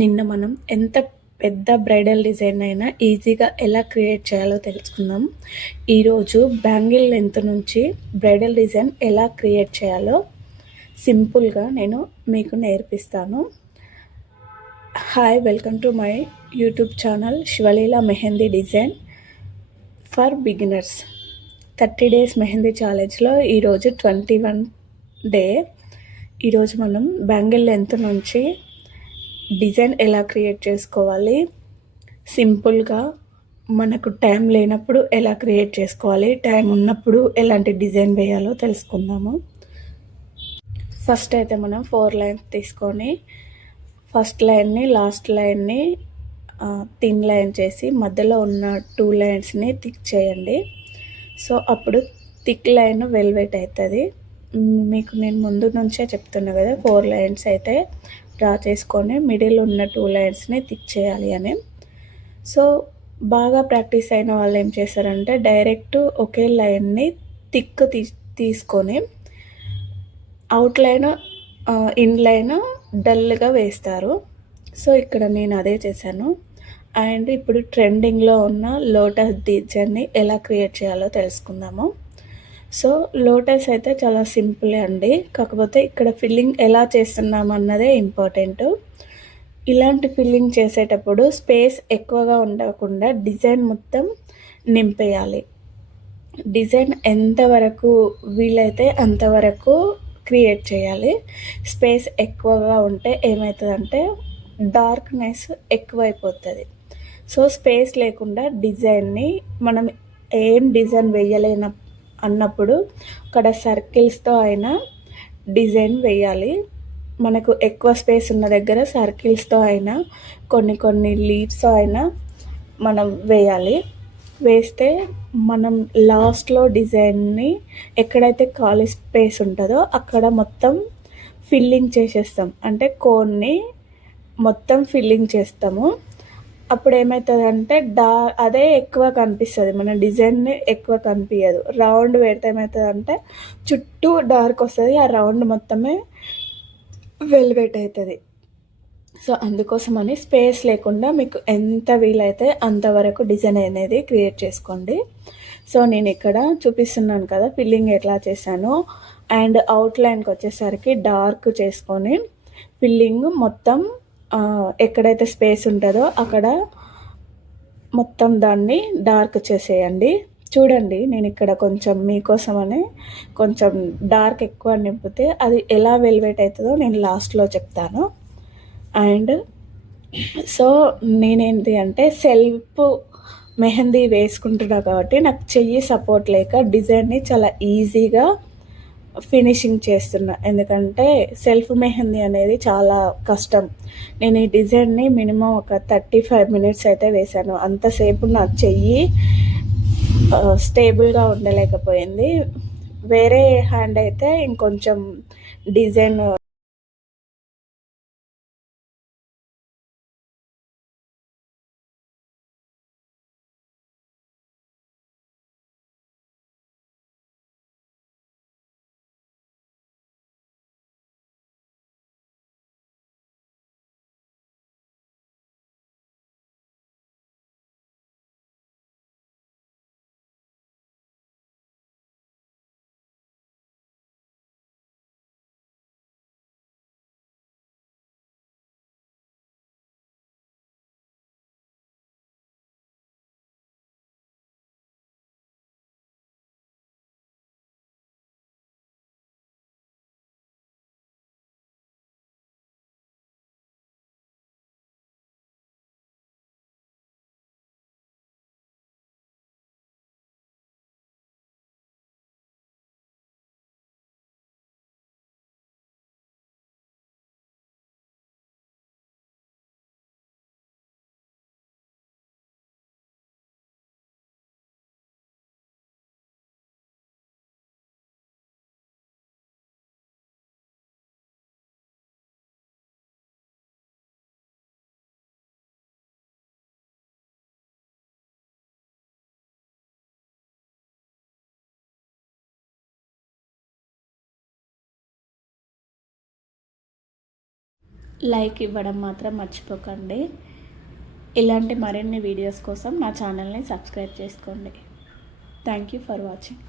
నిన్న మనం ఎంత పెద్ద బ్రైడల్ డిజైన్ అయినా ఈజీగా ఎలా క్రియేట్ చేయాలో తెలుసుకుందాం. ఈరోజు బ్యాంగిల్ లెంత్ నుంచి బ్రైడల్ డిజైన్ ఎలా క్రియేట్ చేయాలో సింపుల్గా నేను మీకు నేర్పిస్తాను. Hi welcome to my YouTube channel Shivaleela mehndi design for beginners. Thirty days mehndi ఛాలెంజ్లో ఈరోజు ట్వంటీ వన్ డే. ఈరోజు మనం బ్యాంగిల్ లెంత్ నుంచి డిజైన్ ఎలా క్రియేట్ చేసుకోవాలి? సింపుల్గా మనకు టైం లేనప్పుడు ఎలా క్రియేట్ చేసుకోవాలి? టైం ఉన్నప్పుడు ఎలాంటి డిజైన్ వేయాలో తెలుసుకుందాము. ఫస్ట్ అయితే మనం ఫోర్ లైన్స్ తీసుకొని ఫస్ట్ లైన్ని లాస్ట్ లైన్ని థిన్ లైన్ చేసి మధ్యలో ఉన్న టూ లైన్స్ని థిక్ చేయండి. సో అప్పుడు థిక్ లైన్ వెల్వెట్ అవుతుంది. మీకు నేను ముందు నుంచే చెప్తున్నా కదా ఫోర్ లైన్స్ అయితే డ్రా చేసుకొని మిడిల్ ఉన్న టూ లైన్స్ని థిక్ చేయాలి అని. సో బాగా ప్రాక్టీస్ అయిన వాళ్ళు ఏం చేస్తారంటే డైరెక్ట్ ఒకే లైన్ని థిక్ తీ తీసుకొని అవుట్ లైన్ ఇన్ లైన్ డల్గా వేస్తారు. సో ఇక్కడ నేను అదే చేశాను. అండ్ ఇప్పుడు ట్రెండింగ్లో ఉన్న లోటస్ డిజైన్ని ఎలా క్రియేట్ చేయాలో తెలుసుకుందాము. సో లోటస్ అయితే చాలా సింపుల్ అండి. కాకపోతే ఇక్కడ ఫిల్లింగ్ ఎలా చేస్తున్నాం అన్నదే ఇంపార్టెంట్. ఇలాంటి ఫిల్లింగ్ చేసేటప్పుడు స్పేస్ ఎక్కువగా ఉండకుండా డిజైన్ మొత్తం నింపేయాలి. డిజైన్ ఎంతవరకు వీలైతే అంతవరకు క్రియేట్ చేయాలి. స్పేస్ ఎక్కువగా ఉంటే ఏమవుతుందంటే డార్క్నెస్ ఎక్కువైపోతుంది. సో స్పేస్ లేకుండా డిజైన్ని మనం ఏం డిజైన్ వేయలేన అన్నప్పుడు అక్కడ సర్కిల్స్తో అయినా డిజైన్ వేయాలి. మనకు ఎక్కువ స్పేస్ ఉన్న దగ్గర సర్కిల్స్తో అయినా కొన్ని కొన్ని లీవ్స్ అయినా మనం వేయాలి. వేస్తే మనం లాస్ట్లో డిజైన్ని ఎక్కడైతే ఖాళీ స్పేస్ ఉంటుందో అక్కడ మొత్తం ఫిల్లింగ్ చేసేస్తాం. అంటే కోన్ని మొత్తం ఫిల్లింగ్ చేస్తాము. అప్పుడు ఏమవుతుందంటే డా అదే ఎక్కువ కనిపిస్తుంది. మన డిజైన్ ఎక్కువ కనిపించదు రౌండ్ పెడితే ఏమవుతుందంటే చుట్టూ డార్క్ వస్తుంది. ఆ రౌండ్ మొత్తమే వెల్వెట్ అవుతుంది సో అందుకోసమని స్పేస్ లేకుండా మీకు ఎంత వీలైతే అంతవరకు డిజైన్ అనేది క్రియేట్ చేసుకోండి. సో నేను ఇక్కడ చూపిస్తున్నాను కదా ఫిల్లింగ్ ఎట్లా చేశాను. అండ్ అవుట్లైన్కి వచ్చేసరికి డార్క్ చేసుకొని ఫిల్లింగ్ మొత్తం ఎక్కడైతే స్పేస్ ఉంటుందో అక్కడ మొత్తం దాన్ని డార్క్ చేసేయండి. చూడండి నేను ఇక్కడ కొంచెం మీకోసమని కొంచెం డార్క్ ఎక్కువ నింపితే అది ఎలా వెల్వేట్ అవుతుందో నేను లాస్ట్లో చెప్తాను. అండ్ సో నేనేంటి అంటే సెల్ఫ్ మెహందీ వేసుకుంటున్నా కాబట్టి నాకు చెయ్యి సపోర్ట్ లేక డిజైన్ని చాలా ఈజీగా ఫినిషింగ్ చేస్తున్నా. ఎందుకంటే సెల్ఫ్ మెహందీ అనేది చాలా కష్టం. నేను ఈ డిజైన్ని మినిమం ఒక థర్టీ ఫైవ్ మినిట్స్ అయితే వేశాను. అంతసేపు నా చెయ్యి స్టేబుల్గా ఉండలేకపోయింది. వేరే హ్యాండ్ అయితే ఇంకొంచెం డిజైన్ లైక్ ఇవ్వడం మాత్రం మర్చిపోకండి. ఇలాంటి మరిన్ని వీడియోస్ కోసం నా ఛానల్ని సబ్స్క్రైబ్ చేసుకోండి. Thank you for watching.